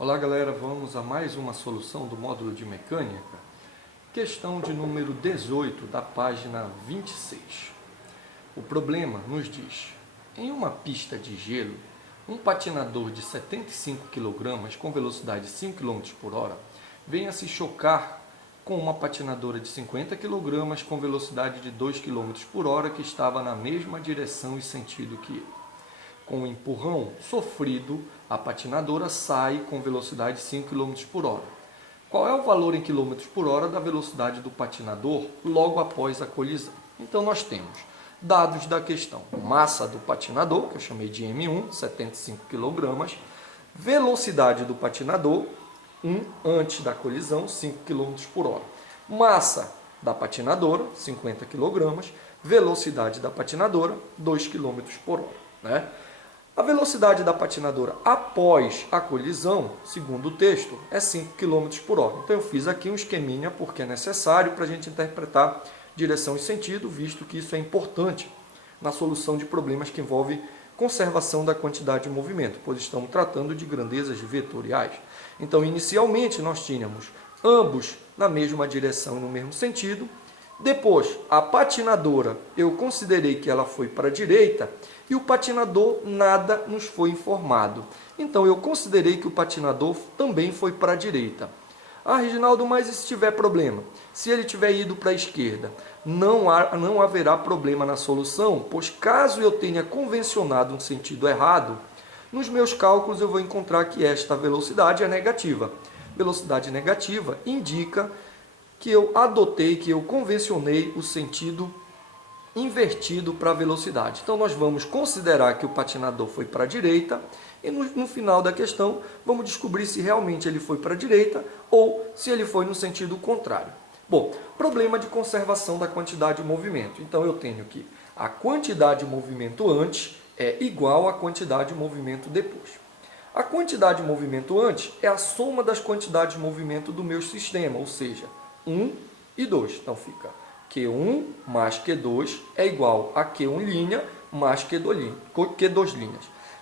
Olá galera, vamos a mais uma solução do módulo de mecânica. Questão de número 18 da página 26. O problema nos diz: em uma pista de gelo, um patinador de 75 kg com velocidade de 5 km por hora vem a se chocar com uma patinadora de 50 kg com velocidade de 2 km por hora que estava na mesma direção e sentido que ele. Com o empurrão sofrido, a patinadora sai com velocidade de 5 km por hora. Qual é o valor em km por hora da velocidade do patinador logo após a colisão? Então nós temos dados da questão: massa do patinador, que eu chamei de M1, 75 kg, velocidade do patinador, 1 antes da colisão, 5 km por hora. Massa da patinadora, 50 kg, velocidade da patinadora, 2 km por hora. Né? A velocidade da patinadora após a colisão, segundo o texto, é 5 km por hora. Então eu fiz aqui um esqueminha porque é necessário para a gente interpretar direção e sentido, visto que isso é importante na solução de problemas que envolvem conservação da quantidade de movimento, pois estamos tratando de grandezas vetoriais. Então, inicialmente, nós tínhamos ambos na mesma direção e no mesmo sentido. Depois, a patinadora, eu considerei que ela foi para a direita e o patinador nada nos foi informado. Então, eu considerei que o patinador também foi para a direita. Ah, Reginaldo, mas e se tiver problema? Se ele tiver ido para a esquerda, não haverá problema na solução, pois caso eu tenha convencionado um sentido errado, nos meus cálculos eu vou encontrar que esta velocidade é negativa. Velocidade negativa indica que eu adotei, que eu convencionei o sentido invertido para a velocidade. Então, nós vamos considerar que o patinador foi para a direita e no final da questão vamos descobrir se realmente ele foi para a direita ou se ele foi no sentido contrário. Bom, problema de conservação da quantidade de movimento. Então, eu tenho que a quantidade de movimento antes é igual à quantidade de movimento depois. A quantidade de movimento antes é a soma das quantidades de movimento do meu sistema, ou seja, 1 e 2. Então, fica Q1 mais Q2 é igual a Q1' mais Q2'.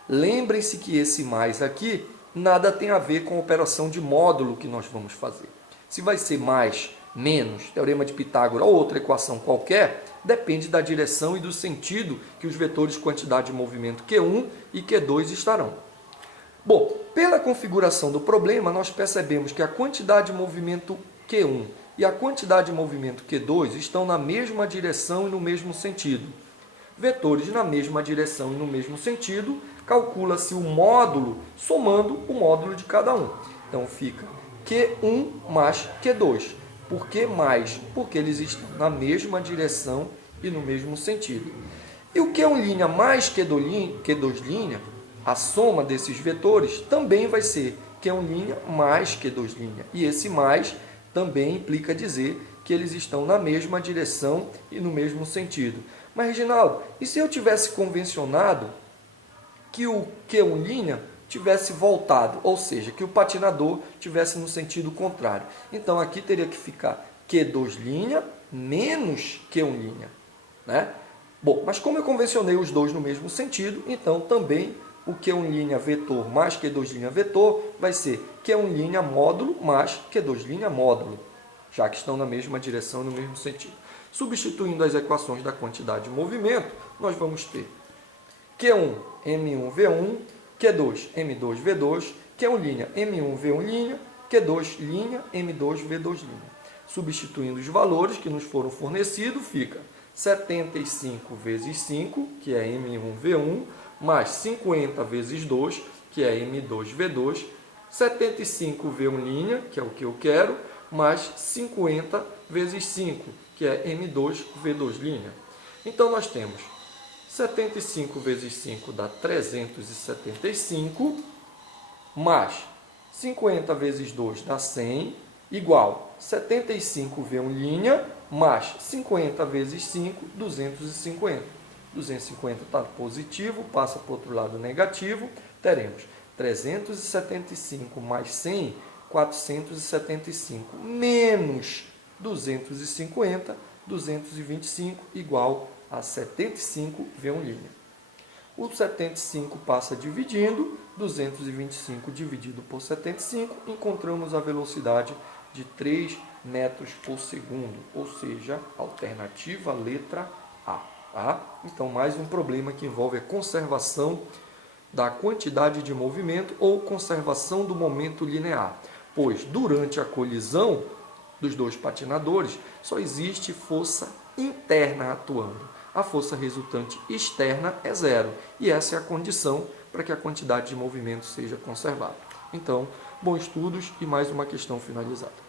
Lembrem-se que esse mais aqui nada tem a ver com a operação de módulo que nós vamos fazer. Se vai ser mais, menos, teorema de Pitágoras ou outra equação qualquer, depende da direção e do sentido que os vetores quantidade de movimento Q1 e Q2 estarão. Bom, pela configuração do problema, nós percebemos que a quantidade de movimento Q1 e a quantidade de movimento Q2 estão na mesma direção e no mesmo sentido. Vetores na mesma direção e no mesmo sentido, calcula-se o módulo somando o módulo de cada um. Então fica Q1 mais Q2. Por que mais? Porque eles estão na mesma direção e no mesmo sentido. E o Q1' mais Q2', a soma desses vetores, também vai ser Q1' mais Q2'. E esse mais também implica dizer que eles estão na mesma direção e no mesmo sentido. Mas, Reginaldo, e se eu tivesse convencionado que o Q1' tivesse voltado, ou seja, que o patinador tivesse no sentido contrário? Então, aqui teria que ficar Q2' menos Q1'. Né? Bom, mas como eu convencionei os dois no mesmo sentido, então também o Q1' vetor mais Q2' vetor vai ser Q1' módulo mais Q2' módulo, já que estão na mesma direção e no mesmo sentido. Substituindo as equações da quantidade de movimento, nós vamos ter Q1 M1V1, Q2 M2V2, Q1' M1V1', Q2' M2V2'. Substituindo os valores que nos foram fornecidos, fica 75 vezes 5, que é M1V1, mais 50 vezes 2, que é M2V2, 75V1', que é o que eu quero, mais 50 vezes 5, que é M2V2'. Então, nós temos 75 vezes 5 dá 375, mais 50 vezes 2 dá 100, igual 75V1' mais 50 vezes 5, 250. 250 está positivo, passa para o outro lado negativo, teremos 375 mais 100, 475, menos 250, 225, igual a 75V1'. O 75 passa dividindo, 225 dividido por 75, encontramos a velocidade de 3 metros por segundo, ou seja, alternativa letra A. Tá? Então, mais um problema que envolve a conservação da quantidade de movimento ou conservação do momento linear, pois durante a colisão dos dois patinadores só existe força interna atuando. A força resultante externa é zero, e essa é a condição para que a quantidade de movimento seja conservada. Então, bons estudos e mais uma questão finalizada.